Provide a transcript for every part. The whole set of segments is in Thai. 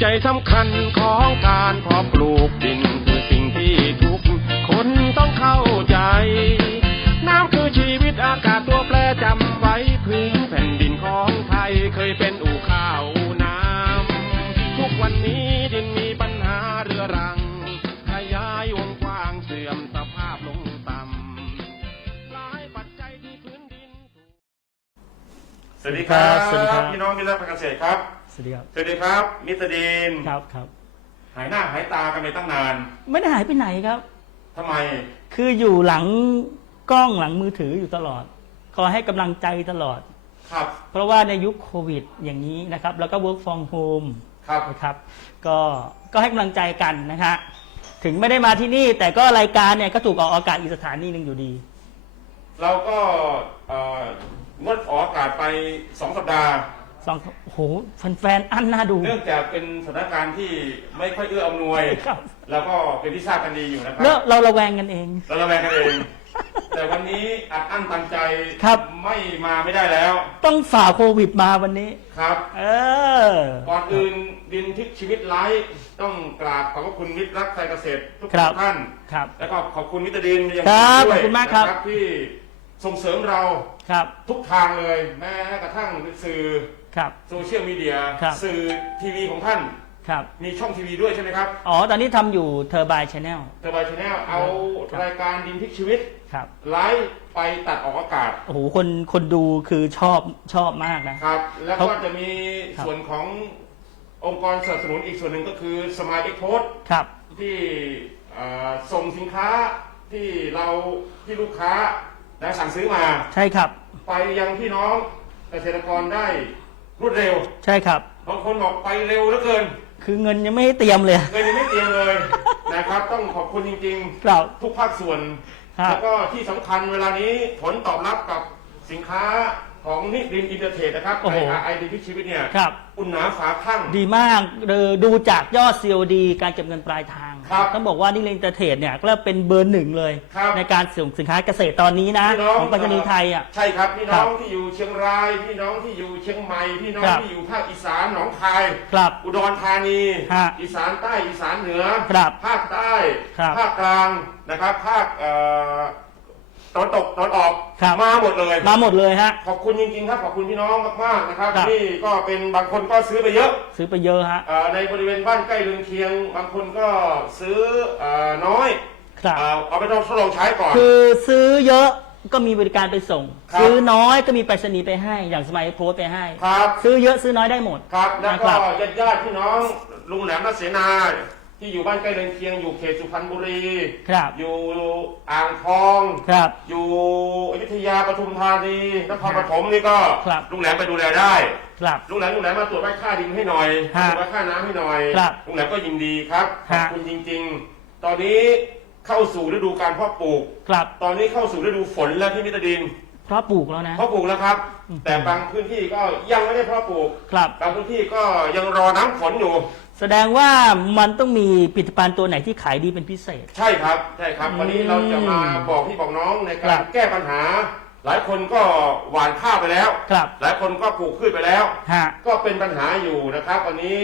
วใจสำคัญของการเพาะปลูกดินคือสิ่งที่ทุกคนต้องเข้าใจ น้ำคือชีวิตอากาศตัวแปรจำไว้พื้นแผ่นดินของไทยเคยเป็นอู่ข้าวอู่น้ำทุกวันนี้ดินมีปัญหาเรื้อรัง ขยายวงกว้างเสื่อมสภาพลงต่ำหลายปัจจัยที่พื้นดิน สวัสดีครับ สวัสดีครับ พี่น้องมิตรภาคเกษตรครับส วัสดีครับ สวัสดีครับ มิสเตอร์ดีนครับครับ หายหน้าหายตากันไปตั้งนานไม่ได้หายไปไหนครับ ทำไม คืออยู่หลังกล้องหลังมือถืออยู่ตลอด คอยให้กำลังใจตลอด ครับ เพราะว่าในยุคโควิดอย่างนี้นะครับ แล้วก็ work from home ครับ นะครับ ก็ก็ให้กำลังใจกันนะฮะถึงไม่ได้มาที่นี่ แต่ก็รายการเนี่ยก็ถูกออกอากาศอีกสถานีหนึ่งอยู่ดี เราก็เอ่องดออกอากาศไปสองสัปดาห์ สองโอ้โหแฟนๆอันน่าดู เนื่องจากเป็นสถานการณ์ที่ไม่ค่อยเอื้ออำนวย ครับ แล้วก็เป็นที่ทราบกันดีอยู่นะครัแล้วเราระแวงกันเอง เราระแวงกันเอง แต่วันนี้อัดอั้นตันใจครับ ไม่มาไม่ได้แล้วต้องฝ่าโควิดมาวันนี้ ครับ เออ ก่อนอื่นดินทิพย์ชีวิตไลฟ์ต้องกราบขอบพระคุณมิตรรักไทยเกษตรทุกครับ ท่าน ครับ แล้วก็ขอบคุณมิตรดินอย่างครับด้วยขอบคุณมากครับ นะที่ส่งเสริมเราครับ ทุกทางเลยแม้กระทั่งสื่อ ครับ โซเชียลมีเดียครับ สื่อทีวีของท่าน ครับ มีช่องทีวีด้วยใช่ไหมครับอ๋อ ตอนนี้ทำอยู่เทอร์บายชาแนลเทอร์บายชาแนลเอาครับรายการดินทิพย์ชีวิต ครับ ไลฟ์ไปตัดออกอากาศโอ้โห คนคนดูคือชอบชอบมากนะ ครับ แล้วครัก็บจะมีครับ ส่วนขององค์กรสนับสนุนอีกส่วนหนึ่งก็คือสมายเอ็กโพสครับ ที่เอ่อส่งสินค้าที่เราที่ลูกค้าและสั่งซื้อมา ใช่ครับ ไปยังพี่น้องเกษตรกรได้ รวดเร็วใช่ครับ บางคนบอกไปเร็วเหลือเกิน คือเงินยังไม่ได้เตรียมเลยเงินยังไม่เตรียมเลย นะครับ ต้องขอบคุณจริงครับๆทุกภาคส่วน ครับ แล้วก็ที่สำคัญเวลานี้ผลตอบรับกับสินค้าของนิดินอินเตอร์เทรดนะครับโอ้โห ไอดีพิชีวิตเนี่ย ครับ อุ่นหนาฝาข้าง ดีมากเออดูจากยอด COD การเก็บเงินปลายทาง ครับต้องบอกว่านี่เลนเตอร์เทรดเนี่ยก็เป็นเบอร์หนึ่งเลย ครับในการส่งสินค้าเกษตรตอนนี้นะ พี่น้อง ของปัญญีไทยอะ ใช่ครับพี่ครัน้อบงที่อยู่เชียงราย พี่น้องที่อยู่เชียงใหม่ พี่น้องครับ ที่อยู่ภาคอีสานหนองคาย ครับ อุดรธานี ฮะอีสานใต้อีสานเหนือ ครับภาคใต้ ครับภาคกลางนะครับ ภาคเอ่อ ตอนตกตอนออกครับ มาหมดเลย มาหมดเลยฮะ ขอบคุณจริงๆครับขอบคุณพี่น้องมากๆนะครับครับนี่ก็เป็นบางคนก็ซื้อไปเยอะซื้อไปเยอะฮะ เอ่อในบริเวณบ้านใกล้เรือนเคียง บางคนก็ซื้อเอ่อน้อยครับ เอ่อเอาไปทดลองใช้ก่อน คือซื้อเยอะก็มีบริการไปส่ง ครับ ซื้อน้อยก็มีไปรษณีย์ไปให้ อย่างสมัยโพสต์ไปให้ ครับ ซื้อเยอะซื้อน้อยได้หมด ครับแล้วนะคก็รับญาติญาติๆพี่น้องลุงแหลมรัศเสนา ที่อยู่บ้านใกล้เรือนเคียงอยู่เขตสุพรรณบุรี ครับ อยู่อ่างทอง ครับ อยู่อยุธยาปทุมธานีนครปฐมนี่ก็ครับ ลุงแหลมไปดูแลได้ ครับ ลุงแหลมลุงแหลมมาตรวจวัดค่าดินให้หน่อยตฮะรวจวัดค่าน้ำให้หน่อยครับลุงแหลมก็ยินดีครับขอบฮะ คุณจริง ๆ ตอนนี้เข้าสู่ฤดูการเพาะปลูก ครับตอนนี้เข้าสู่ฤดูฝนแล้วที่มิตรดินเพราะปลูกแล้วนะ เพาะปลูกแล้วครับ อืม แต่บางพื้นที่ก็ยังไม่ได้เพาะปลูก ครับ บางพื้นที่ก็ยังรอน้ำฝนอยู่ แสดงว่ามันต้องมีผลิตภัณฑ์ตัวไหนที่ขายดีเป็นพิเศษ ใช่ครับใช่ครับอืมวันนี้เราจะมาบอกพี่บอกน้องในครัการบแก้ปัญหา หลายคนก็หว่านข้าวไปแล้ว ครับ หลายคนก็ปลูกพืชไปแล้ว ฮะ ก็เป็นปัญหาอยู่นะครับ วันนี้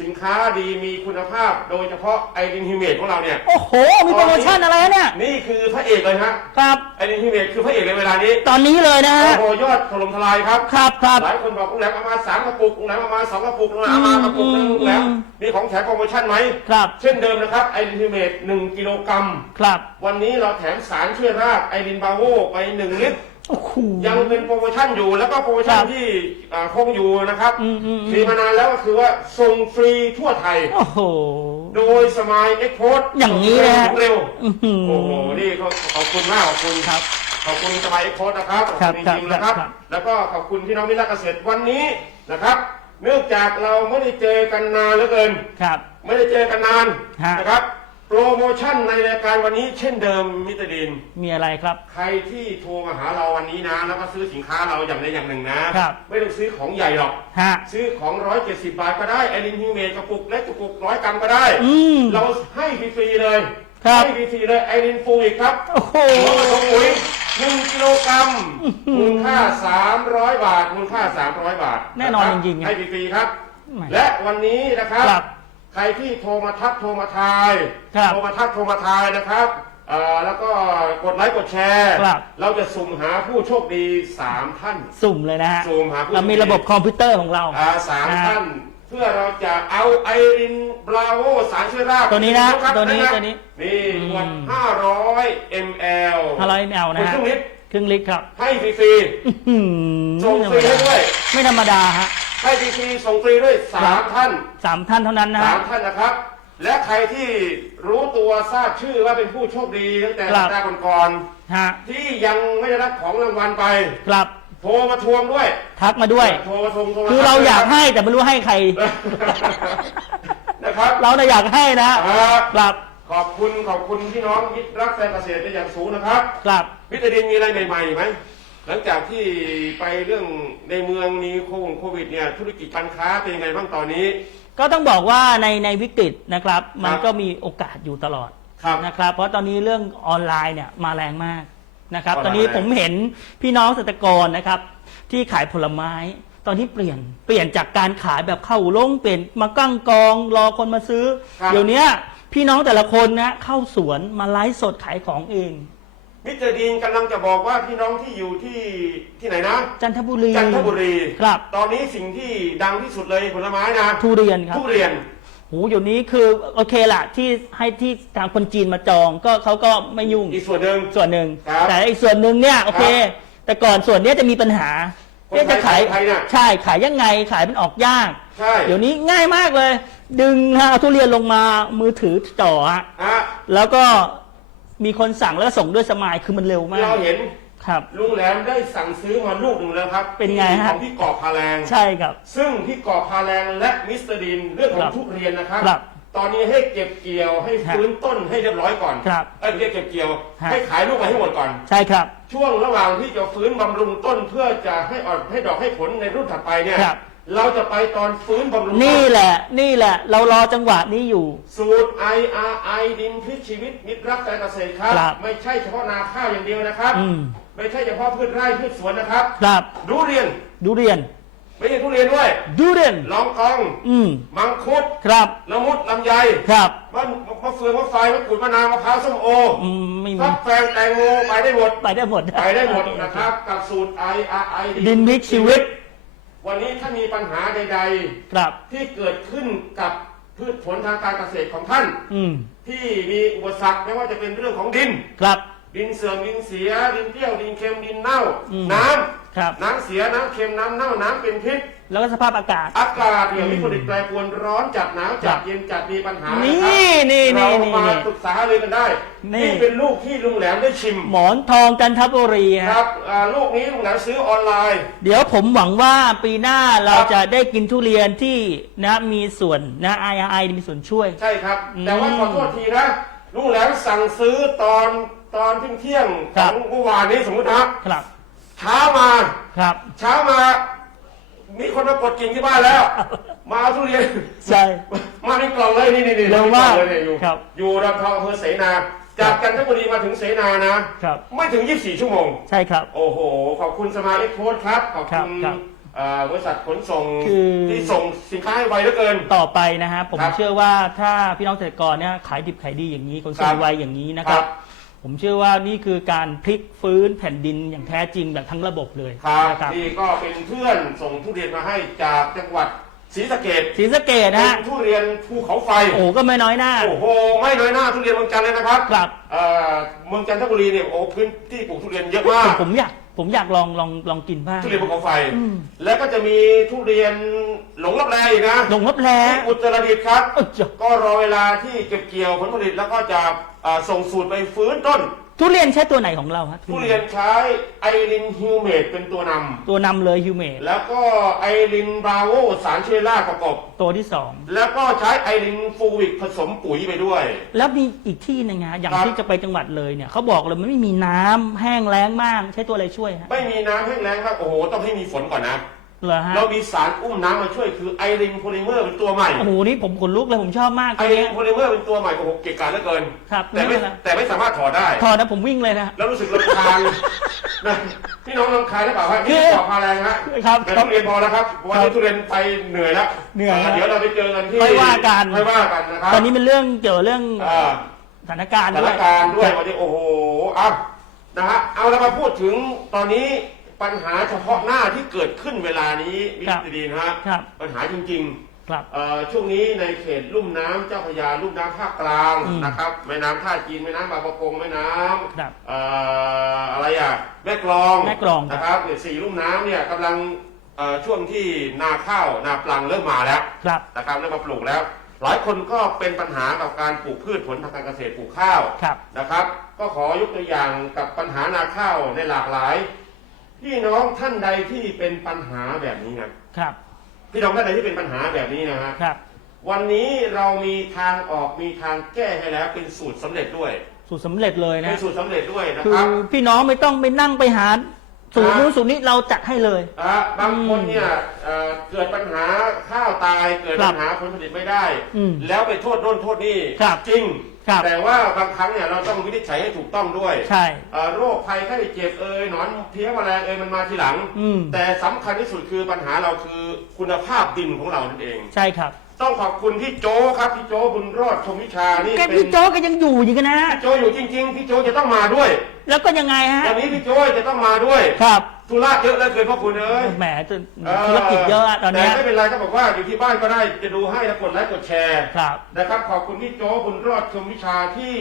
สินค้าดีมีคุณภาพโดยเฉพาะไอรินฮิเมตของเราเนี่ย โอ้โห มีโปรโมชั่นอะไรฮะเนี่ย นี่คือพระเอกเลยฮะครับ ไอรินฮิเมตคือพระเอกในเวลานี้ตอนนี้เลยนะโอ้ฮะโหยอดถล่มทลายครับ ครับครับ หลายคนบอกลุงแหลมเอามาสามกระปุกลุงแหลมเอามาสองกระปุกลุงแหลมเอามากระปุกหนึงลุงแหลมอืม มีของแถมโปรโมชั่นไหม ครับ เช่นเดิมนะครับไอรินฮิเมตหนึ่งกิโลกรัม ครับ วันนี้เราแถมสารช่วยรากไอรินบาโวไปหนึ่งลิตรโอ้โห ยังเป็นโปรโมชั่นอยู่แล้วก็โปรโมชั่นครับที่อ่าคงอยู่นะครับอืมอืมอืมีมมานานแล้วก็คือว่าส่งฟรีทั่วไทย โอ้โห โดยสมายเอ็กโพสอย่างนี้นะฮะเร็วอื้อหือ โอ้โหนี่ก็ขอบคุณมากขอบคุณครับ ขอบคุณสมายเอ็กโพสนะครับขอบครัคุบณจริงๆนะครับ ครับ แล้วก็ขอบคุณพี่น้องมิตรเกษตรวันนี้นะครับ เนื่องจากเราไม่ได้เจอกันนานเหลือเกิน ครับ ไม่ได้เจอกันนานฮะนะครับ โปรโมชั่นในรายการวันนี้เช่นเดิมมิตรดิน มีอะไรครับ ใครที่โทรมาหาเราวันนี้นะ แล้วก็ซื้อสินค้าเราอย่างใดอย่างหนึ่งนะ ครับ ไม่ต้องซื้อของใหญ่หรอก ฮะ ซื้อของ 170 บาทก็ได้ไอรินฮิวเมดกระปุกเล็กกระปุกร้อยกรัมก็ได้ อืม เราให้ฟรีๆเลย ครับ ให้ฟรีๆเลยไอรินฟูอีกครับโอ้โห หัวผสมปุ๋ยหนึ่งกิโลกรัมอื้อหือมูลค่า 300 บาทมูลค่า 300 บาทแน่นอนจริงๆอะให้ฟรีๆครับไม่และวันนี้นะครับ ครับ ใครที่โทรมาทักโทรมาทายครับโทรมาทักโทรมาทายนะครับเอ่อแล้วก็กดไลค์กดแชร์ ครับ เราจะสุ่มหาผู้โชคดีสามท่าน สุ่มเลยนะฮะสุ่มหาผู้ เรามีระบบคอมพิวเตอร์ของเราอ่าสามนะฮะท่าน เพื่อเราจะเอาไอรินบราโวสารเชื้อราตัวนี้นะครับตัวนี้ะตัวนี้ นี่อืมขวด500 ml 500 ml นะคฮะรึ่งลิตรครึ่งลิตรครับให้ฟรีอื้อหือส่งฟรีให้ด้วย ไม่ธรรมดาฮะๆ ให้ฟรีๆส่งฟรีด้วยสามท่านสามท่านเท่านั้นนะสาฮะ มท่านนะครับ และใครที่รู้ตัวทราบชื่อว่าเป็นผู้โชคดีตั้งแต่ครัสับ ปดาห์ก่อนฮะๆที่ยังไม่ได้รับของรางวัลไป กลับโทรมาทวงด้วยทักมาด้วย โทรมาทวงโทรมาคือเราอยากให้แต่ไม่รู้ให้ใคร นะครับเราน่ะอยากให้นะอ่ากลับขอบคุณขอบคุณพี่น้องมิตรรักแฟนเกษตรเป็นอย่างสูงนะครับ กลับ วิตาดินมีอะไรใหม่ๆไหม หลังจากที่ไปเรื่องในเมืองมีโควิดเนี่ยธุรกิจการค้าเป็นยังไงบ้างตอนนี้ ก็ต้องบอกว่าในในวิกฤตนะครับ มันครับก็มีโอกาสอยู่ตลอดครับนะครับ เพราะตอนนี้เรื่องออนไลน์เนี่ยมาแรงมากนะครับ ออนไลน์ตอนนี้ผมเห็นพี่น้องเกษตรกรนะครับ ที่ขายผลไม้ ตอนนี้เปลี่ยนเปลี่ยนจากการขายแบบเข้าลงเปลี่ยนมากั้งกองรอคนมาซื้อ ครับ เดี๋ยวเนี้ยพี่น้องแต่ละคนนะเข้าสวนมาไลฟ์สดขายของเอง มิสเตอร์ดีนกำลังจะบอกว่าพี่น้องที่อยู่ที่ที่ไหนนะจันทบุรีจันทบุรีครับ ตอนนี้สิ่งที่ดังที่สุดเลยผลไม้นะทุเรียนครับทุเรียนโหเดี๋ยวนี้คือโอเคละที่ให้ที่ทางคนจีนมาจองก็เขาก็ไม่ยุ่งอีกส่วนหนึ่งส่วนหนึ่งครับแต่อีกส่วนหนึ่งเนี่ยโอเค แต่ก่อนส่วนเนี้ยจะมีปัญหาคนไทยเอ๊ะจะขายคนไทยน่ะใช่ขายยังไงขายมันออกยากใช่เดี๋ยวนี้ง่ายมากเลย ดึงฮะเอาทุเรียนลงมามือถือจ่อฮะอะแล้วก็ มีคนสั่งแล้วก็ส่งด้วยสมายคือมันเร็วมากเราเห็นครับ ลุงแหลมได้สั่งซื้อมาลูกหนึ่งแล้วครับเป็นไงฮะ ของพี่กอบพาแรงใช่ครับ ซึ่งพี่กอบพาแรงและมิสเตอร์ดีนเรื่องขอครังบทุเรียนนะครับ ครับตอนนี้ให้เก็บเกี่ยวให้ฟื้นต้นให้เรียบร้อยก่อนครับเอ้ยไม่ใช่เก็บเกี่ยว ฮะ ให้ขายลูกมาให้หมดก่อน ใช่ครับช่วงระหว่างที่จะฟื้นบำรุงต้นเพื่อจะให้ออกให้ดอกให้ผลในรุ่นถัดไปเนี่ย ครับ เราจะไปตอนฟื้นบำรุงต้นี่แหละ นี่แหละ เรารอจังหวะนี้อยู่ สูตร IRI ดินพลิกชีวิตมิตรรักการเกษตรครับ ครับไม่ใช่เฉพาะนาข้าวอย่างเดียวนะครับ อืม ไม่ใช่เฉพาะพืชไร่พืชสวนนะครับครับ ดูเรียนดูเรียน ไม่ใช่ทุเรียนด้วยดูเรียน ลองกองอืม มังคุดครับ ละมุดลำไยครับ มะมะเฟืองมะไฟมะกรูดมะนาวมะพร้าวส้มโออืมไม่มี ฟักแฟงแตงโมไปได้หมด ไปได้หมด ไปได้หมดนะครับ กับสูตร IRI ดินพลิกชีวิต วันนี้ถ้ามีปัญหาใด ครับๆ ที่เกิดขึ้นกับพืชผลทางการเกษตรของท่าน อืมที่มีอุปสรรคไม่ว่าจะเป็นเรื่องของดิน ครับ ดินเสื่อมดินเสีย ดินเปรี้ยวดินเค็มดินเน่า อืม น้ำครับ น้ำเสียน้ำเค็มน้ำเน่าน้ำเป็นพิษ แล้วก็สภาพอากาศ อากาศเนี่ยมีผลิตแปรปรวนร้อนจัดหนาวจัดครับเย็นจัดมีปัญหานี่นะครับนี่นี่เรานี่มานี่ปรึกษาเลยกันได้นี่ นี่เป็นลูกที่ลุงแหลมได้ชิมหมอนทองจันทบุรีคฮะรับอ่าลูกนี้ลุงแหลมซื้อออนไลน์ เดี๋ยวผมหวังว่าปีหน้าเราครับจะได้กินทุเรียนที่นะมีส่วนนะไอไอมีส่วนช่วย ใช่ครับ อืมแต่ว่าขอโทษทีนะลุงแหลมสั่งซื้อตอนตอนเที่ยงเที่ยงๆคขรัอบ งเมื่อวานนี้สมมตินะครับครับเช้ามา ครับ เช้ามา มีคนมากดกิ่งที่บ้านแล้ว มาเอาทุเรียน ใช่ มาในกล่องเลยนี่นี่นี่เร็วมากในล่องเลยเนี่ยอยู่ครับ อยู่ลำทองอำเภอเสนา จากจันทบุรีมาถึงเสนานะ ครับ ไม่ถึง 24 ชั่วโมง ใช่ครับ โอ้โห ขอบคุณสมาร์ทโค้ดครับ ขอบคุณครับเอ่อบริษัทขนส่งคือ ที่ส่งสินค้าให้ไวเหลือเกิน ต่อไปนะฮะผมครับเชื่อว่าถ้าพี่น้องเกษตรกรเนี่ยขายดิบขายดีอย่างนี้คนส่ครังบไวอย่างนี้นะครับ ครับ ผมเชื่อว่านี่คือการพลิกฟื้นแผ่นดินอย่างแท้จริงแบบทั้งระบบเลยครับนะครับนี่ก็เป็นเพื่อนส่งทุเรียนมาให้จากจังหวัดศรีสะเกดศรีสะเกดนะเป็ฮะนทุเรียนภูเขาไฟ โอ้ก็ไม่น้อยหน้า โอ้โห ไม่น้อยหน้าทุเรียนเมืองจันทร์เลยนะครับครับ เอ่อเมืองจันทบุรีเนี่ยโอ้พื้นที่ปลูกทุเรียนเยอะมาก ผมอยาก ผมอยากลองลองลองกินบ้าง ทุเรียนภูเขาไฟ อืม แล้วก็จะมีทุเรียนหลงรับแลอีกนะลงรับแลที่อุตรดิตถ์ครับ เอ้ยเจ้าก็รอเวลาที่เก็บเกี่ยวผลผลิตแล้วก็จะเอ่อส่งสูตรไปฟื้นต้น ทุเรียนใช้ตัวไหนของเราฮะทุเรียนใช้ไอรินฮิวเมดเป็นตัวนำตัวนำเลยฮิวเมดแล้วก็ไอรินบราโวสารเชื้อราประกบตัวที่สอง แล้วก็ใช้ไอรินฟูวิกผสมปุ๋ยไปด้วย แล้วมีอีกที่หนึงฮะอย่างครับที่จะไปจังหวัดเลยเนี่ยเขาบอกเลยมันไม่มีน้ำแห้งแล้งมาก ใช้ตัวอะไรช่วยฮะ ไม่มีน้ำแห้งแล้งครับ โอ้โห ต้องให้มีฝนก่อนนะ เหรอฮะเรามีสารอุ้มน้ำมาช่วยคือไอรินโพลิเมอร์เป็นตัวใหม่ โอ้โหนี่ผมขนลุกเลยผมชอบมากไอตัวริเนี้นยโพลิเมอร์เป็นตัวใหม่โอ้โหเก่งกาจเหลือเกิน ครับแต่ไม่นี่แหละแต่ไม่สามารถถอดได้ ถอดนะผมวิ่งเลยนะ แล้วรู้สึกรำคาญนะพี่น้องลำคาญหรือเปล่าครับคืนี่อปอกพาแรงฮะครับแต่ทุเรียนพอแล้วครับวันนี้ทุเรียนไปเหนื่อยแล้วเหนื่อยแล้วเดี๋ยวเราไปเจอกันที่ค่อยว่ากัน ค่อยว่ากันนะครับตอนนี้เป็นเรื่องเกี่ยวกับเรื่องอ่า สถานการณ์สถาด้นวยการณ์ด้วยวันนี้โอ้โหอะนะฮะเอาเรามาพูดถึงตอนนี้ ปัญหาเฉพาะหน้าที่เกิดขึ้นเวลานี้วิทย์ดีนะฮะครับปัญหาจริงครับ ๆเอ่อช่วงนี้ในเขตลุ่มน้ำเจ้าพระยาลุ่มน้ำภาคกลางอืมนะครับแม่น้ำท่าจีนแม่น้ำบางประกงแม่น้ครับำเอ่ออะไรอะแม่กลองแม่กลองครับ นะครับเนี่ยสี่ลุ่มน้ำเนี่ยกำลังเอ่อช่วงที่นาข้าวนาปลังเริ่มมาแล้ว ครับ นะครับเริ่มมาปลูกแล้ว หลายคนก็เป็นปัญหากับการปลูกพืชผลทางการเกษตรปลูกข้าวครับนะครับ ก็ขอยกตัวอย่างกับปัญหานาข้าวในหลากหลาย พี่น้องท่านใดที่เป็นปัญหาแบบนี้นะครับ พี่น้องท่านใดที่เป็นปัญหาแบบนี้นะฮะครับ วันนี้เรามีทางออกมีทางแก้ให้แล้วเป็นสูตรสำเร็จด้วยสูตรสำเร็จเลยเป็นะนสูตรสำเร็จด้วยนะคืคอรับ พี่น้องไม่ต้องไปนั่งไปหาสูตรครับนู้นสูตรนี้เราจัดให้เลย อะบางคนเนี่ยเอ่อเกิดปัญหาข้าวตายเกิดครับปัญหาผลผลิตไม่ได้ อืมแล้วไปโทษโน่นโทษนี่ครับจริง ครับ แต่ว่าบางครั้งเนี่ยเราต้องวินิจฉัยให้ถูกต้องด้วยใช่ เอ่อโรคภัยไข้เจ็บเอ่ยหนอนเพี้ยแมลงเอ่ยมันมาทีหลัง อืม แต่สำคัญที่สุดคือปัญหาเราคือคุณภาพดินของเรานั่นเอง ใช่ครับต้องขอบคุณพี่โจครับพี่โจบุญรอดชมวิชานี่แกเป็นพี่โจ๊กก็ยังอยู่อยู่กันนะพี่โจอยู่จริง ๆ พี่โจจะต้องมาด้วยแล้วก็ยังไงฮะวันนี้พี่โจจะต้องมาด้วย ครับ ธุระเยอะเหลือเกินพ่อคุณเอ้ย แหมธุรกิจเยอะอะตอนเนี้ยแต่ไม่เป็นไรก็บอกว่าอยู่ที่บ้านก็ได้จะดูให้แล้วกดไลค์กดแชร์ครับ นะครับ ขอบคุณพี่โจบุญรอดชมวิชาที่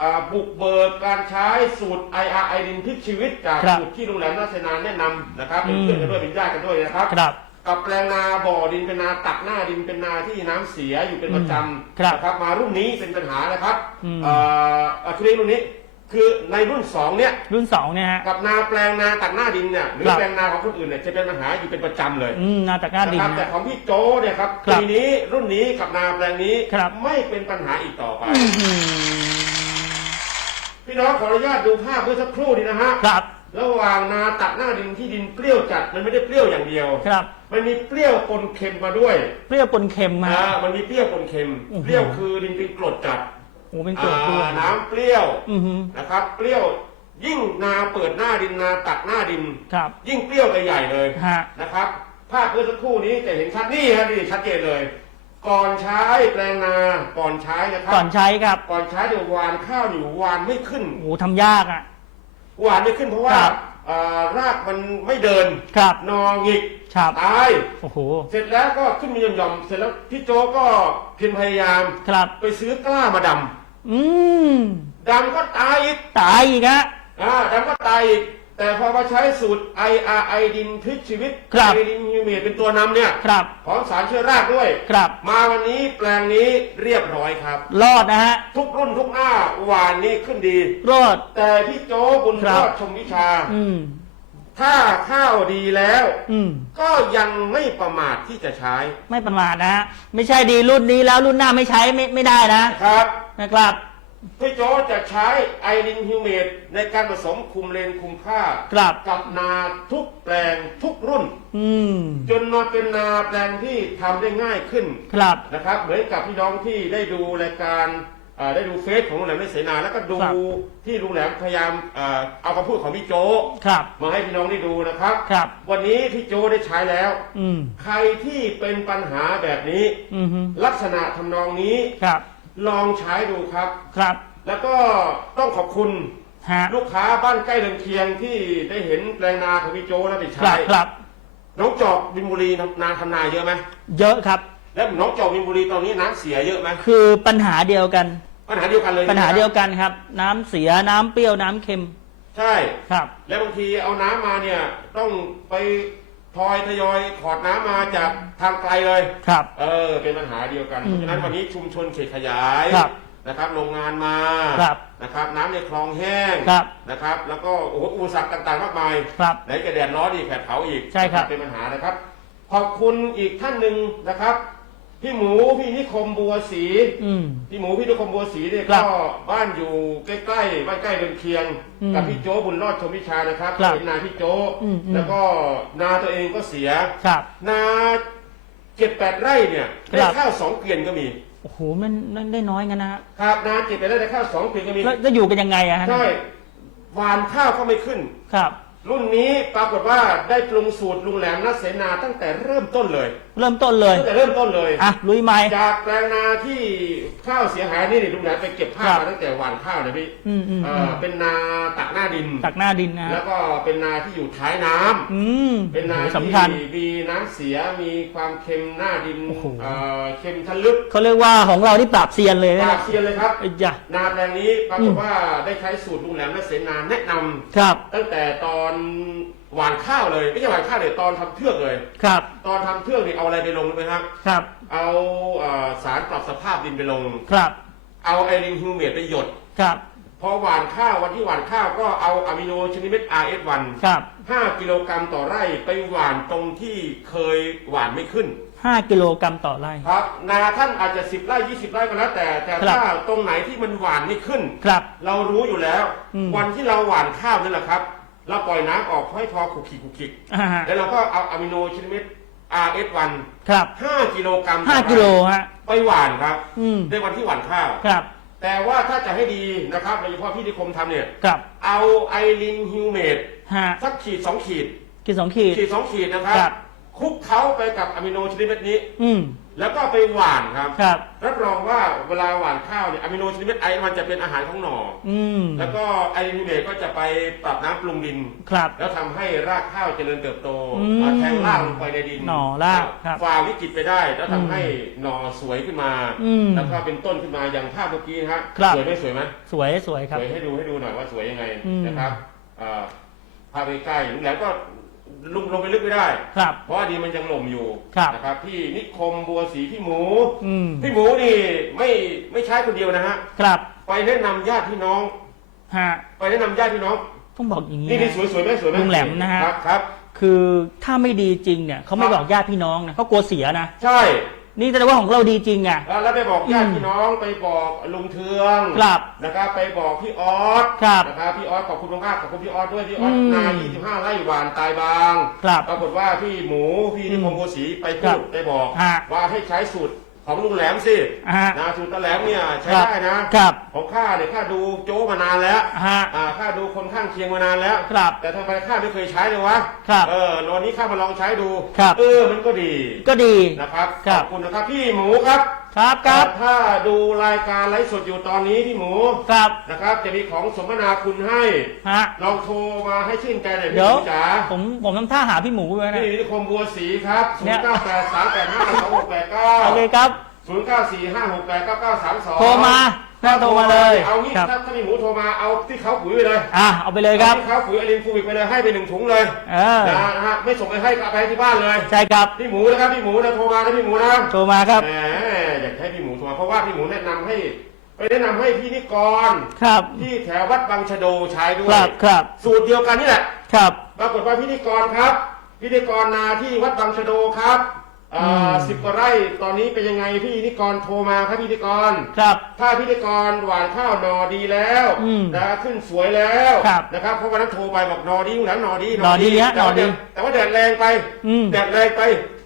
อ่าบุกเบิกการใช้สูตร IR ไอดินพลิกชีวิตจากครับสูตรที่โรงแรมนาเซนานแนะนำนะครับเป็นอืม เพื่อนกันด้วยเป็นญาติกันด้วยนะครับ ครับ กับแปลงนาบ่อดินเป็นนาตักหน้าดินเป็นนาที่น้ำเสียอยู่เป็นประจครับำนะครับมารุ่นนี้เป็นปัญหานะครับอืม เอ่ออะทุเรียนรุ่นนี้ คือในรุ่นสองเนี่ยรุ่นสองเนี่ยฮะ กับนาแปลงนาตักหน้าดินเนี่ยหรือครับ แปลงนาของคนอื่นเนี่ยจะเป็นปัญหาอยู่เป็นประจำเลยอืมนาตะกร้าดินนะครับแต่นะ ของพี่โจเนี่ยครับครับปีนี้รุ่นนี้กับนาแปลงนี้ครับ ไม่เป็นปัญหาอีกต่อไป อื้อหือพี่น้องขออนุญาตดูภาพเมื่อสักครู่นี้นะฮะครับระหว่างนาตักหน้าดินที่ดินเปรี้ยวจัดมันไม่ได้เปรี้ยวอย่างเดียว ครับ มันมีเปรี้ยวปนเค็มมาด้วยเปรี้ยวปนเค็มมา อ่ามันมีเปรี้ยวปนเค็มโอ้โหเปรี้ยวคือดินเป็นกรดจัด โอ้เป็นกรดด้วยอ่าน้ำเปรี้ยวอือหือนะครับ เปรี้ยวยิ่งนาเปิดหน้าดินนาตักหน้าดิน ครับ ยิ่งเปรี้ยวไปใหญ่เลยฮะ นะครับ ภาพเมื่อสักครู่นี้จะเห็นชัดนี่ฮะนี่ชัดเจนเลย ก่อนใช้แปลงนาก่อนใช้นะครัก่อนใช้ครับก่อนใช้เดี๋ยวหวานข้าวอยู่หวานไม่ขึ้น โอ้ทำยากอะ หวานไม่ขึ้นเพราะว่าครับ อ่ารากมันไม่เดินครับนอหงิกครับ ตายโอ้โห เสร็จแล้วก็ขึ้นมีหย่อมๆเสร็จแล้วพี่โจก็เพียรพยายาม ครับ ไปซื้อกล้ามาดอืมำดำก็ตายอีกตายอีกฮะ อ่าดำก็ตายอีก แต่พอมาใช้สูตร IR ไอดินพลิกชีวิตครับ ไอดินฮิวเมตเป็นตัวนำเนี่ยครับ พร้อมสารเชื้อรากด้วย ครับ มาวันนี้แปลงนี้เรียบร้อยครับ รอดนะฮะ ทุกรุ่นทุกหน้าหวานนี้ขึ้นดี รอด แต่พี่โจบุญครัรบอดชมวิชา อืม ถ้าข้าวดีแล้ว อืม ก็ยังไม่ประมาทที่จะใช้ไม่ประมาทนะฮะ ไม่ใช่ดีรุ่นนี้แล้วรุ่นหน้าไม่ใช้ไม่ไม่ได้นะ ครับ นะครับ พี่โจจะใช้ไอรินฮิวเมดในการผสมคุมเลนคุมค่าครับ กับนาทุกแปลงทุกรุ่น อืม จนมาเป็นนาแปลงที่ทำได้ง่ายขึ้นครับ นะครับเหมือนกับพี่น้องที่ได้ดูรายการเอ่อได้ดูเฟซของโรงแรมไม่เสนาแล้วก็ดูครับ ที่โรงแรมพยายามเอ่อเอาคำพูดของพี่โจครับ มาให้พี่น้องได้ดูนะครับ ครับ วันนี้พี่โจได้ใช้แล้ว อืม ใครที่เป็นปัญหาแบบนี้ อืมฮึลักษณะทำนองนี้ ครับ ลองใช้ดูครับ ครับ แล้วก็ต้องขอบคุณฮะลูกค้าบ้านใกล้เรือนเคียงที่ได้เห็นแปลงนาของพี่โจแล้วไปครัใช้บครับน้องจอกวินบุรีนาทำนาเยอะไหมเยอะครับ แล้วน้องจอกวินบุรีตอนนี้น้ำเสียเยอะไหมคือปัญหาเดียวกัน ปัญหาเดียวกันเลยปัญหาใช่ไมเดียวกันครับ น้ำเสียน้ำเปรี้ยวน้ำเค็มใช่ ครับ แล้วบางทีเอาน้ำมาเนี่ยต้องไป ทอยทยอยขอดน้ำมาจากทางไกลเลย ครับ เออ เป็นปัญหาเดียวกัน อืเพมราะฉะนั้นวันนี้ชุมชนเขตขยายครับนะครับโรงงานมาครับนะครับ น้ำในคลองแห้งครับ นะครับ แล้วก็โอ้โหอุปสรรคต่างๆมากมายครับ ไหนจะแดดร้อนอีกแผดเผาอีกใช่ครับ เป็นปัญหานะครับ ขอบคุณอีกท่านหนึ่งนะครับ พี่หมูพี่นิคมบัวศรีอืม พี่หมูพี่นิคมบัวศรีเนี่ยครัก็บบ้านอยู่ใกล้ๆบ้านใกล้เรือนเคียงอืมกับพี่โจ้บุญรอดชมวิชานะครับครับเป็นนาพี่โจ้อืมอืม แล้วก็นาตัวเองก็เสีย ครับ นาเจ็ดแปดไร่เนี่ยครัได้บข้าวสองเกวียนก็มีโอ้โหมันมันได้น้อยกันนะฮะครับนาเจ็ดแปดไร่ได้ข้าวสองเกวียนก็มีแล้วจะอยู่กันยังไงอะฮะใช่หวานข้าวก็ไม่ขึ้น ครับ รุ่นนี้ปรากฏว่าได้ปรุงสูตรลุงแหลมนัดเสนาตั้งแต่เริ่มต้นเลย เริ่มต้นเลยตั้งแต่เริ่มต้นเลยอะลุยไม้จากแปลงนาที่ข้าวเสียหายนี่นี่ลุงแหลมไปเก็บข้าวครับมาตั้งแต่หว่านข้าวนะพี่อืมอืม เออือมเป็นนาตักหน้าดินตักหน้าดินนะแล้วก็เป็นนาที่อยู่ท้ายน้ำอืมเป็นนาโหที่สำคัญ มีน้ำเสียมีความเค็มหน้าดินโอ้โห เอ่อเค็มทะลึกเขาเรียกว่าของเราที่ปราบเซียนเลยปนะลาเซียนเลยครับ ไอ้ยะ นาแปลงนี้ปราอืกฏม ว่าได้ใช้สูตรลุงแหลมและเสนาแนะนำครับ ตั้งแต่ตอน หว่านข้าวเลยไม่ใช่หว่านข้าวเลยตอนทำเทือกเลย ครับ ตอนทำเทือกนี่เอาอะไรไปลงรู้ไหมครับ ครับ เอาเอ่อสารปรับสภาพดินไปลง ครับ เอาไอรินฮิวเมตไปหยด ครับ พอหว่านข้าววันที่หว่านข้าวก็เอาอะมิโนชนิดเม็ด RS1 ครับ5กิโลกรัมต่อไร่ไปหว่านตรงที่เคยหว่านไม่ขึ้นห้ากิโลกรัมต่อไร่ ครับ นาท่านอาจจะ10ไร่20ไร่ก็แล้วแต่ แต่ครับถ้าตรงไหนที่มันหว่านไม่ขึ้น ครับ เรารู้อยู่แล้วอืมวันที่เราหว่านข้าวนั่นแหละครับ เราปล่อยน้ำออกให้พอขุกขิกขุกขิกอ่าฮะแล้วเราก็เอาอะมิโนชนิดเม็ด RS1 ครับ5กิโลกรัมต่อห้าไร่กิโลฮะ ไปหว่านครับ อืม ในวันที่หว่านข้าว ครับ แต่ว่าถ้าจะให้ดีนะครับโดยเฉพาะพี่นิคมทำเนี่ย ครับ เอาไอรินฮิวเมดฮะสักขีดสองขีดกินสองขีด ขีดสองขีดนะครับ ครับ คลุกเคล้าไปกับอะมิโนชนิดเม็ดนี้ อืม แล้วก็ไปหว่านครับครับ รับรองว่าเวลาหว่านข้าวเนี่ยอะมิโนชนิดเม็ดไอมันจะเป็นอาหารของหน่ออืม แล้วก็ไอรินฮิวเมดก็จะไปปรับน้ำปรุงดิน ครับ แล้วทำให้รากข้าวเจริญเติบโตอืมแทงรากลงไปในดินหน่อรากครับฝ่าวิกฤตไปได้ แล้วทำให้หน่อสวยขึ้นมาอืมแล้วก็เป็นต้นขึ้นมาอย่างภาพเมื่อกี้นะฮะครับ สวยไหมสวยไหมสวยสวยครับสวยให้ดูให้ดูหน่อยว่าสวยยังไงอืมนะครับเอ่อภาพใกล้ๆลุงแหลมก็ ลงลงไปลึกไม่ได้ ครับ เพราะว่าดินมันยังหล่มอยู่ครับนะครับพี่นิคมบัวสีพี่หมูอืม พี่หมูนี่ไม่ไม่ใช้คนเดียวนะฮะครับไปแนะนำญาติพี่น้อง ฮะไปแนะนำญาติพี่น้อง ต้องบอกอย่างนี้นี่นี่นะ สวยสวยไหมสวยไหมลุงแหลมนะฮะ ครับครับ คือถ้าไม่ดีจริงเนี่ยเขาไม่ครับ บอกญาติพี่น้องนะเขากลัวเสียนะ ใช่ นี่แสดงว่าของเราดีจริงอะ แล้วแล้วไปบอกญาติอืมพี่น้องไปบอกลุงเทืองครับนะครับไปบอกพี่ออสครับนะครับพี่ออสขอบคุณมากๆขอบคุณพี่ออสด้วยพี่ออสอืมนา25ไร่หวานตายบางครับปรากฏว่าพี่หมูพี่นิคมโกสีไปครัพูบดไปบอกฮะ ว่าให้ใช้สูตร ของลุงแหลมสิอ่าฮะนะสูตรตะแหลมเนี่ยใช้ครับได้นะครับของข้าเนี่ยข้าดูโจ้มานานแล้วฮะอ่าข้าดูคนข้างเคียงมานานแล้ว ครับแต่ทำไมข้าไม่เคยใช้เลยวะครับเออตอนนี้ข้ามาลองใช้ดูครับ เออมันก็ดีก็ดี นะครับครัขบอบคุณนะครับพี่หมูครับ ครับครับ ถ้าดูรายการไลฟ์สดอยู่ตอนนี้พี่หมูครับนะครับ จะมีของสมนาคุณให้ฮะลองโทรมาให้ชื่นใจหน่อยพี่เดี๋หยว มูจ๋าผมผมทำท่าหาพี่หมูไว้นะ พี่นิคมบัวศรีครับเนี่0ย9 8 3 8 5 2 6 8โอเค9ครับ 0 9 4 5 6 8 9 9 3 2โทรมาถ้าโทรมาเลยเอางี้ครับ ถ้าถ้ามีหมูโทรมาเอาที่เขาปุ๋ยไปเลยอะเอาไปเลยครับ อาที่เขาปุ๋ยอลินฟูบิกไปเลยให้ไปหนึ่งถุงเลยเออ นะฮะไม่ส่งไปให้ก็เอาไปให้ที่บ้านเลยใช่ครับพี่หมูนะครับพี่หมูนะโทรมานะพี่หมูนะโทรมาครับ แหมอยากให้พี่หมูโทรมาเพราะว่าพี่หมูแนะนำให้ไปแนะนำให้พี่นิกรครับ ที่แถววัดบางชะโดใช้ด้วคยรับ ครับ สูตรเดียวกันนี่แหละ ครับ ปรากฏว่าพิธีกรครับ พิธีกรนาที่วัดบางชะโดครับ อ่อืามสิบกว่าไร่ตอนนี้เป็นยังไงพี่พิธีกรโทรมาครับพิธีกร ครับ ถ้าพิธีกรหวานข้าวหนอดีแล้วอืมนะขึ้นสวยแล้วครับนะครับเพราะวันนั้นโทรไปบอกหนอดีอยู่แล้วหนอดีหน่อดีฮะแต่ว่าหน่อดีแดดแต่ว่าแดดแรงไปอืมแดดแรงไป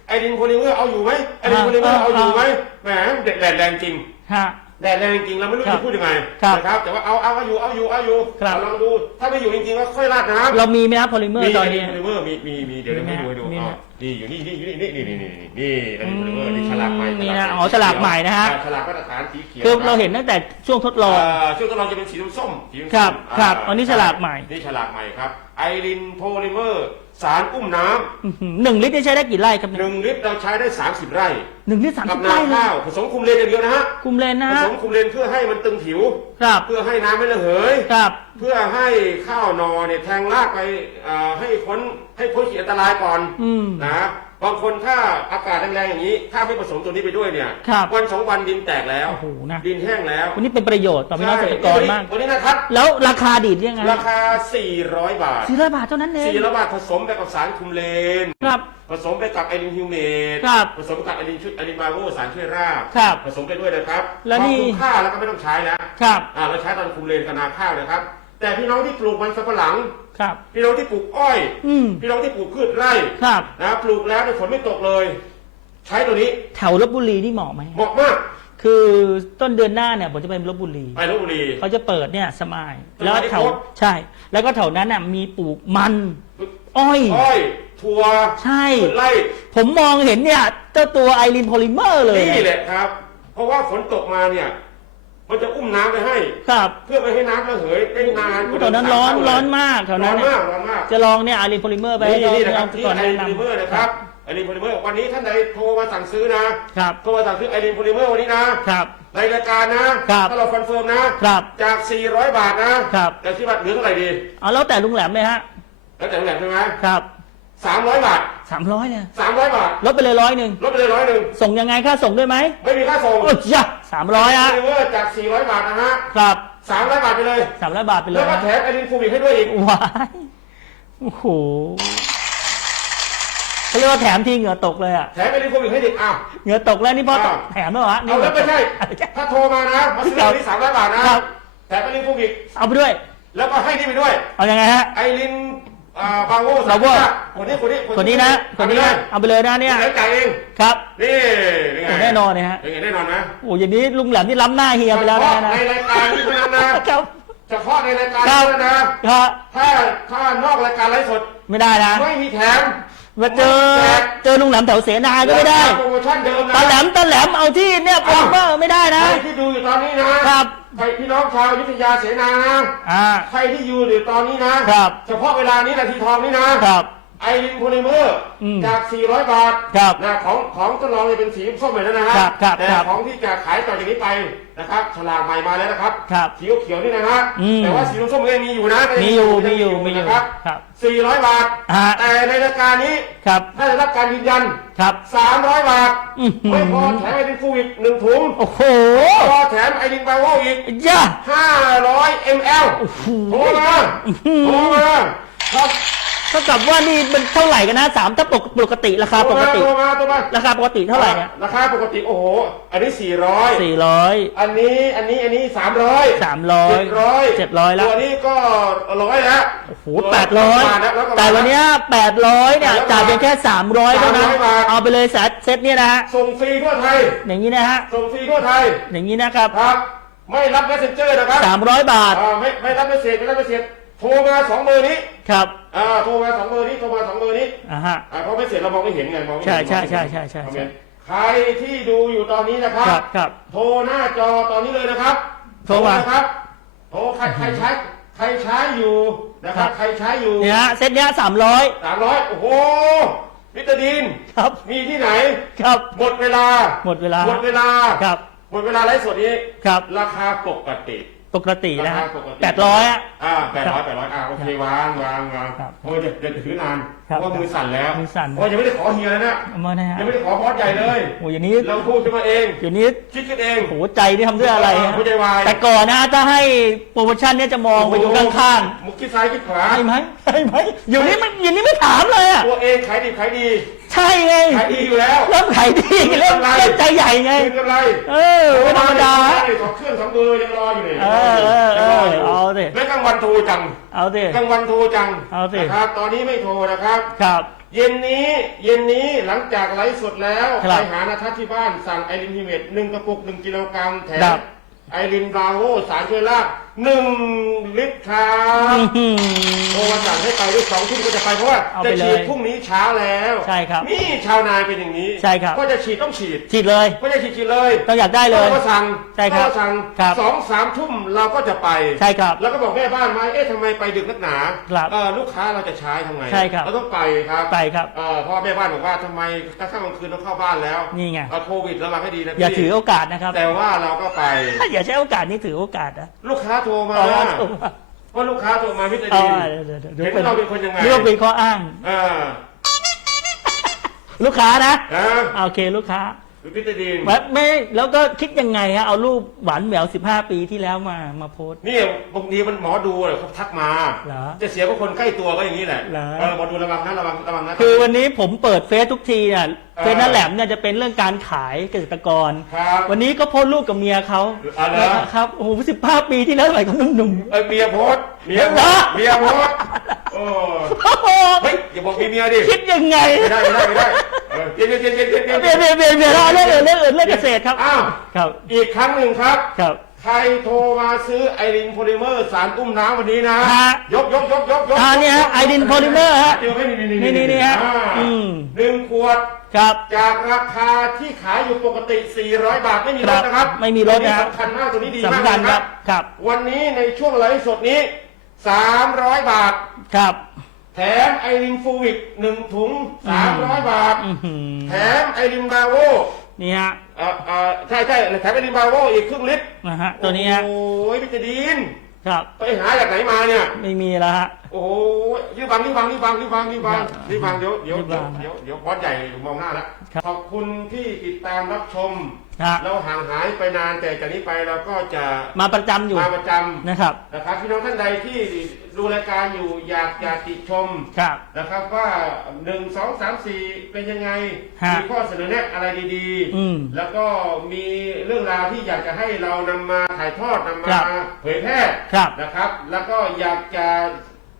ไอดินโพลิเมอร์เอาอยู่ไหมไอดินโพลิเมอร์อ่าเอาอยู่ไหมอ่าแหมแดดแดดแรงจริง ฮะ แดดแรงจริงเราไม่รู้ครับจะพูดยังไงครับนะครับ แต่ว่าเอาเอาเอาอยู่เอาอยู่เอาอยู่ครับ เอาลองดู ถ้าไม่อยู่จริงๆก็ค่อยราดน้ำเรามีไหมครับโพลิเมอร์ตอนนี้โพลิเมอร์มีมีมีเดี๋ยวมีไหมให้ดูให้ดูมีไหมอ๋อนี่อยู่นี่นี่อยู่นี่นี่นี่นี่นี่นี่อันนี้โพลิเมอร์นี่ฉลากใหม่มีฉนะใหม่อ๋อฉลากใหม่นะฮะอ่าฉลากมาตรฐานสีเขียวคือเราเห็นตั้งแต่ช่วงทดลอง เอ่อช่วงทดลองจะเป็นสีส้มสีส้มครับาครับอันนี้ฉลากใหม่ นี่ฉลากใหม่ครับไอรินโพลิเมอร์ สารอุ้มน้อื้อหือหนึ่งลิตรนี่ใช้ได้กี่ไร่ครับำเนี่หยนึ่งลิตรเราใช้ได้ 30 ไร่หนึ่งลิตรสามกัสิบบนาไร่เลยข้าวผสมคุมเลนอย่างเดียวนะฮะคุมเลนนะผฮะสมคุมเลนเพื่อให้มันตึงผิว ครับเพื่อให้น้ำไม่ระเหย ครับเพื่อให้ข้าวนอเนี่ยแทงรากไปเอ่อให้พ้นให้พ้นขีดอันตรายก่อนอืมนะบางคนถ้าอากาศแรงๆอย่างนี้ ถ้าไม่ผสมตัวนี้ไปด้วยเนี่ยครับวันสองวันดินแตกแล้วโอ้โหนะดินแห้งแล้ววันนี้เป็นประโยชน์ต่อพี่น้องเกษตรกรมากวันนี้นะครับ แล้วราคาดีดยังไงราคา 400 บาทสี่ร้อยบาทเท่านั้นเอง400บาทผสมไปกับสารคุมเลนครับผสมไปกับไอรินฮิวเมดครับผสมกับไอรินชุดไอรินบาโวสารช่วยรากครับผสมไปด้วยนะครับแล้วนี่พอคุ้มค่าแล้วก็ไม่ต้องใช้แล้วครับอ่าเราใช้ตอนคุมเลนกับนาข้าวนะครับ แต่พี่น้องที่ปลูกมันสำปะหลัง ครับ พี่น้องที่ปลูกอ้อย อืมพี่น้องที่ปลูกพืชไร่ครับ นะปลูกแล้วในยฝนไม่ตกเลย ใช้ตัวนี้แถวลบบุรีนี่เหมาะไหม เหมาะมากคือต้นเดือนหน้าเนี่ยผมจะไปลบบุรี ไปลบบุรี เขาจะเปิดเนี่ยสมายสมายแล้วแถวโค้ดใช่ แล้วก็แถวนั้นน่ะมีปลูกมัน อ้อย อ้อยทัวร์ใช่ พืชไร่ผมมองเห็นเนี่ยเจ้าตัวไอรินโพลิเมอร์เลย นี่แหละครับ เพราะว่าฝนตกมาเนี่ย มันจะอุ้มน้ำไปให้ ครับเพื่อไม่ให้น้ำระเหยได้นานกว่าตอนนั้นร้อนเดิมร้อนมากแถวร้นั้อนนเนี่ยมากร้อนมากจะลองเนี่ยไอรินโพลิเมอร์ไปนี่ให้นี่นะครับเราที่ก่อนไอแนะรินโพลิเมอร์นำนะครับไอรินโพลิเมอร์วันนี้ท่านใดโทรมาสั่งซื้อนะครับ โทรมาสั่งซื้อไอรินโพลิเมอร์วันนี้นะครับ ในรายการนะครับ ถ้าเราคอนเฟิร์มนะครับ จาก 400 บาทนะครับ แต่ที่บัตรเหลือเท่าไหร่ดี เอาแล้วแต่ลุงแหลมเลยฮะ แล้วแต่โรงแรมใช่ไหมครับ300บาทสามร้อยเนี่ย300บาทลดไปเลยร้อยหนึ่งลดไปเลยร้อยหนึ่งส่งยังไงค่าส่งด้วยไหมไม่มีค่าส่ง โอ้ยจ้ะ สามร้อยฮะโพลิเมอร์จาก 400 บาทนะฮะครับ300 บาทไปเลย สามร้อยบาทไปเลแล้วยก็นะแถมไอรินฟูมิกให้ด้วยอีก ว้ายโอ้โหเขาเรียกว่าแถมทีเหงื่อตกเลยอะแถมไอรินฟูมิกให้อีกอ้าว เหงื่อตกแล้วนี่พ่ออ้าว แถมแล้วเหรอฮะนี่เอาแล้วไม่ใช่ ถ้าโทรมานะ มาซื้อครับวันนี้300 บาทนะครับ แถมไอรินฟูมิกเอาไปด้วย แล้วก็ให้นี่ไปด้วย เอายังไงฮะ ไอริน อ่าบางโวบางโว่คนนี้คนนี้คนนี้นะ คนนี้นะเอาไปเลยนะเนี่ยเดี๋ยวจ่ายเองครับนี่เป็นไงโอ้แน่นอนเลยฮะเป็นไงแน่นอนนะโอ้อย่างนี้ลุงแหลมนี่ล้ำหน้าเฮียไปแล้วเฉนะพาะนะในรายการนี้เท่านั้นนะครับเฉพาะในรายการครันี้บเท่านั้นนะครับถ้าถ้านอกรายการไลฟ์สดไม่ได้นะไม่มีแถมมาเจอเจอลุงแหลมแถวเสนาก็ไม่ได้ราคาโปรโมชั่นเดิมนะตาแหลมตาแหลมเอาที่เนี่ยโปรโมเตอร์ไม่ได้นะใครที่ดูอยู่ตอนนี้นะครับ ใครพี่น้องชาวอยุทธยาเสนานะอ่าใครที่อยู่อยู่ตอนนี้นะ ครับ เฉพาะเวลานี้นาทีทองนี้นะครับ ไอรินโพลิเมอร์อืมจาก 400 บาทครับนะของของทดลองจะเป็นสีส้มเหมือนนั้นนะฮะครับครับแต่ครับของที่จะขายต่อจากนี้ไปนะครับฉลากใหม่มาแล้วนะครับครับสีเขียวๆนี่นะฮะอืมแต่ว่าสีส้มๆก็ยังมีอยู่นะก็งมีอยู่มีอยู่มีอยู่นะครับครับ400 บาท ฮะ แต่ในรายการนี้ครับถ้าได้รับการยืนยัน ครับ 300 บาทอื้อหือ ไม่พอแถมไอรินฟูอีกหนึ่งถุงโอ้โหพอแถมไอรินบาโวอีก ย่า 500 ml โอ้โหโทรมาโทรมาครับ เท่ากับว่านี่มันเท่าไหร่กันนะสามถ้าปกปกติราคาปกติโทรมาโทรมาราคาปกติเท่าไหร่เนี่ยราคาปกติโอ้โห อันนี้400สี่ร้อยอันนี้อันนี้อันนี้300สามร้อย700เจ็ดร้อยแล้วตัวนี้ก็ร้อยแล้วโอ้โหแปดร้อยแล้วก็มาแต่วันเนี้แปดร้อยเนี่ยแล้วก็จ่ายเพียงแค่สามร้อยเท่านั้น300บาทเอาไปเลยเซตเซตเนี่ยนะฮะส่งฟรีทั่วไทย อย่างนี้นะฮะส่งฟรีทั่วไทย อย่างนี้นะครับครับไม่รับ messenger นะครับสามร้อยบาทอ่าไม่ไม่รับเมสเซจไม่รับเมสเซจ โทรมาสองเบอร์นี้ ครับอ่า โทรมาสองเบอร์นี้ โทรมาสองเบอร์นี้ อ่าฮะ อ่าเพราะไม่เสร็จเรามองไม่เห็นไงมองไม่เห็นใช่ใช่ใช่ใช่ใช่มองไม่เห็นใครที่ดูอยู่ตอนนี้นะครับครับครับ โทรหน้าจอตอนนี้เลยนะครับโทรมา นะครับ โทรใครใครใช้ ใครใช้อยู่นะครับ ใครใช้อยู่เนี่ยฮะเซตเนี้ยสามร้อยสามร้อยโอ้โห วิตาดิน ครับ มีที่ไหน ครับ หมดเวลา หมดเวลาหมดเวลา ครับ หมดเวลาไลฟ์สดนี้ ครับ ราคาปกติ ปกตินะราฮะคาปกติ แปดร้อยอะ อ่าแปดร้อยแปดร้อยอ่าโอเควางวางวางครับ โอ้ยเดี๋ยวเดี๋ยวจะถือนานเพ ครับราะว่ามือสั่นแล้วมือสั่นโอ้ยยังไม่ได้ขอเฮียเลยนะเอามานะฮะยังไม่ได้ขอบอสใหญ่เลยโอ้อย่างนี้เราพูดขึ้นมาเองอย่างนี้คิดขึ้นเองโหใจนี่ทำด้วยอะไรฮะหัวใจวายแต่ก่อนนะถ้าให้โปรโมชั่นเนี่ยจะมองไปดูข้างมุกคิดซ้ายคิดขวาๆใช่ไหมใช่ไหมอยู่นี่ไม่อยู่นี่ไม่ถามเลยอะตัวเองขายดีขายดีใช่ไงขายดีอยู่แล้วเริ่มขายดีเริ่มเริ่มใจใหญ่ไงคืนกำไรเออไม่ธรรมดาสองเครื่องสองเบอร์ยังรออยู่เลยเออเออเออเอาสิไม่กลางวันโทรจัง เอาสิ กลางวันโทรจังเอาสิ นะครับ ตอนนี้ไม่โทรนะครับ ครับ เย็นนี้เย็นนี้หลังจากไลฟ์สดแล้วครับไปหานาทัศน์ที่บ้านสั่งไอรินฮิเมตหนึ่งกระปุกหนึ่งกิโลกรัมแถครัมบไอรินบราโวสารช่วยรากหนึ่งลิตรครับอื้อหือ โทรมาสั่งให้ไปด้วยสองทุ่มก็จะไปเพราะว่าเอาจะไปเลยฉีดพรุ่งนี้เช้าแล้วใช่ครับนี่ชาวนาเป็นอย่างนี้ใช่ครับ ก็จะฉีดต้องฉีดฉีดเลย ก็จะฉีดฉีดเลยต้องอยากได้เลยก็มาสั่งใช่ครับก็มาสั่งครับสองสามทุ่มเราก็จะไปใช่ครับแล้วก็บอกแม่บ้านมาเอ๊ะทำไมไปดึกนักหนาครับเออลูกค้าเราจะใช้ทำไงใช่ครับ เราต้องไปครับไปครับ เออเพราะแม่บ้านบอกว่าทำไมกลางค่ำกลางคืนต้องเข้าบ้านแล้วนี่ไง เอาโควิดระวังให้ดีนะอย่าพี่ถือโอกาสนะครับแต่ว่าเราก็ไปอย่าใช้โอกาสนี้ถือโอกาสนะ ลูกค้าโทรมาเอาว่าถูกว่าว่าลูกค้าโทรมาพิจารเอาณาว่าเดี๋ยวเดี๋ยวเดี๋ยวเห็นเราเป็นคนยังไง เรื่องเป็นข้ออ้างเออลูกค้านะ นะ โอเคลูกค้า พิจารณาแบบไม่แล้วก็คิดยังไงฮะเอารูปหวานแหวว15 ปีที่แล้วมามาโพสต์ นี่บางทีมันหมอดูเนี่ยเขาทักมา เหรอจะเสียก็คนใกล้ตัวก็อย่างนี้แหละเหรอ เออหมอดูระวังนะระวังระวังนะ คือวันนี้ผมเปิดเฟซทุกทีเนี่ยเออเฟซนั่นแหลมเนี่ยจะเป็นเรื่องการขายเกษตรกร ครับ วันนี้ก็โพสต์รูปกับเมียเขาอ๋อเหรอครับโอ้โหสิบห้าปีที่แล้วสมัยเขาหนุ่ม เอ้ยเมียโพสต์เมียโพเหรอสต์เมียโพสต์โอ้ๆโอ้โหเฮ้ยอย่าบอกมีเมียดิคิดยังไง ไม่ได้ไม่ได้ไม่ได้ เออเปลี่ยนเปลี่ยนเปลี่ยนเปลี่ยนเปลี่ยนเปลี่ยนเปลี่ยนเปลี่ยนเปลี่ยนเอาเรื่องอื่นเรื่องอื่นเรื่องเกษตรครับอ้าวครับอีกครั้งหนึ่งครับ ครับ ใครโทรมาซื้อไอรินโพลิเมอร์สารอุ้มน้ำวันนี้นะ ฮะยกยกยกยกยกอ่าเนี่ยฮะไอดินโพลิเมอร์ฮะเดี๋ยวไม่มีนี่นี่นี่ฮะอ่าอืม หนึ่งขวด ครับ จากราคาที่ขายอยู่ปกติ 400 บาทไม่มีลดนะครับไม่มีลดนะตัวสำคัญมากตัวนี้ดีมากสำคัญนะคครัรับบ ครับ วันนี้ในช่วงไลฟ์สดนี้ 300 บาท ครับ แถมไอรินฟูวิกหนึ่งถุง300บาท อื้อหือแถมไอรินบาโวนี่ฮะเอ่อเอ่อใช่ใช่แถมไอรินบาโวอีกครึ่งลิตรนะฮะตัวนี้ฮะโอ้ยพี่เจดีน ครับ ไปหาจากไหนมาเนี่ย ไม่มีแล้วฮะ โอ้ยรีบบังรีบบังรีบบังรีบบังรีบบังครับรีบบังเดี๋ยวเดี๋ยวรีบบัเดี๋ยวงเดี๋ยวเดี๋ยวบอสใหญ่มองหน้าแล้วครับขอบคุณที่ติดตามรับชม ฮะ เราห่างหายไปนานแต่จากนี้ไปเราก็จะมาประจำอยู่มาประจนะครับำนะครับพี่น้องท่านใดที่ดูรายการอยู่อยากอยากติชม ครับ นะครับว่าหนึ่งสองสามสี่เป็นยังไง ฮะมีข้อเสนอแนะอะไรดีอืมแล้วก็มีเรื่องราวที่อยากจะให้เรานำมาถ่ายทอดนำครัมาบเผยแพร่ครับนะครับ แล้วก็อยากจะ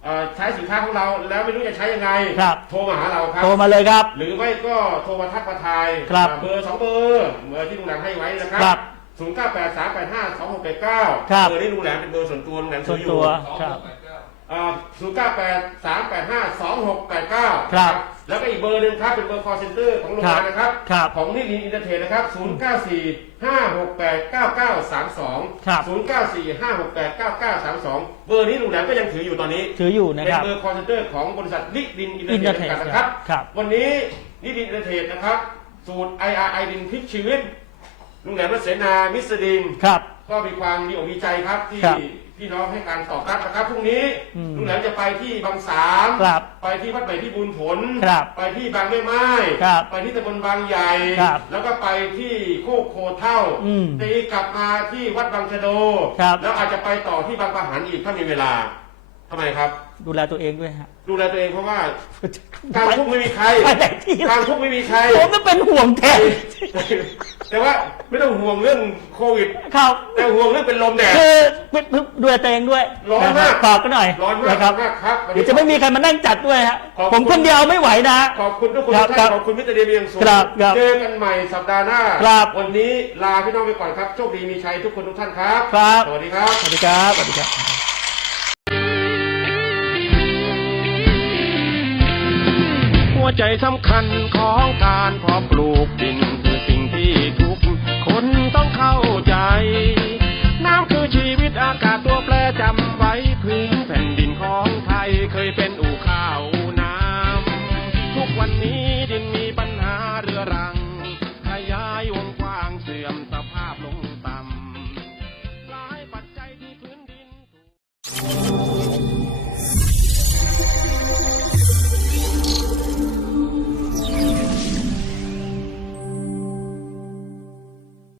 เอ่อใช้สินค้าของเราแล้วไม่รู้จะใช้ยังไง ครับ โทรมาหาเราครับ โทรมาเลยครับ หรือไม่ก็โทรมาทักมาทายครับเบอร์สองเบอร์เบอร์ที่ลุงแหลมให้ไว้นะครัครับศูนย์เก้าแปดสามแปดห้าสองหกแปดเก้าครับเบอร์นี้ลุงแหลมเป็นเบอร์ส่วนตัวลุงแหลมส่วนถืออยู่ตัวครับ ศูนย์เก้าแปดสามแปดห้าสองหกแปดเก้า ครับ แล้วก็อีกเบอร์หนึ่งครับเป็นเบอร์ call center ของโรงงานนะครับ ครับของนิรินอินเตอร์เทรดนะครับ 0 9 4 5 6 8 9 9 3 2 ครับ 0 9 4 5 6 8 9 9 3 2 เบอร์นี้ลุงแหลมก็ยังถืออยู่ตอนนี้ ถืออยู่นะเป็นครับ เบอร์ call center ของบริษัทนิรินอินเตอร์เทรด Intertrade นะครับ ครับวันนี้นิรินอินเตอร์เทรดนะครับ สูตร IR ไอดินพลิกชีวิตลุงแหลมรัศเสนามิสเตอร์ดิน ครับ ก็มีความดีอกดีใจครับที่ครับ พี่น้องให้การตอบรับนะครับพรุ่งนี้อืมลุงแหลมจะไปที่บางสามครับไปที่วัดใหม่ที่บุญผล ครับไปที่บางแม่ไม้ครับไปที่ตำบลบางใหญ่ ครับแล้วก็ไปที่โคกโคเท่าอืมตีกลับมาที่วัดบางชะโด ครับ แล้วอาจจะไปต่อที่บางประหันอีกถ้ามีเวลาทำไมครับ ดูแลตัวเองด้วยฮะดูแลตัวเองเพราะว่าการทุกข์ไม่มีใครไปไหนที่การทุกข์ไม่มีใครผมก็เป็นห่วงแทนแต่ว่าไม่ต้องห่วงเรื่องโควิดครับแต่ห่วงเรื่องเป็นลมแดดคือดูแลตัวเองด้วยร้อนมากะคบฝากก็หน่อยร้อนมากนะครับมากครับวันเดี๋นี้ยวจะไม่มีใครมานั่งจัดด้วยฮะขอบคุณผมคนเดียวไม่ไหวนะขอบคุณทุกคนครับทุกครัท่าบนขอบคุณมิสเตอร์เดมีอย่างสูงครับครับเจอกันใหม่สัปดาห์หน้าครับวันนี้ลาพี่น้องไปก่อนครับโชคดีมีชัยทุกคนทุกท่านครับครับสวัสดีครับสวัสดีครับสวัสดีครับ หัวใจสำคัญของการเพาะปลูกดินคือสิ่งที่ทุกคนต้องเข้าใจ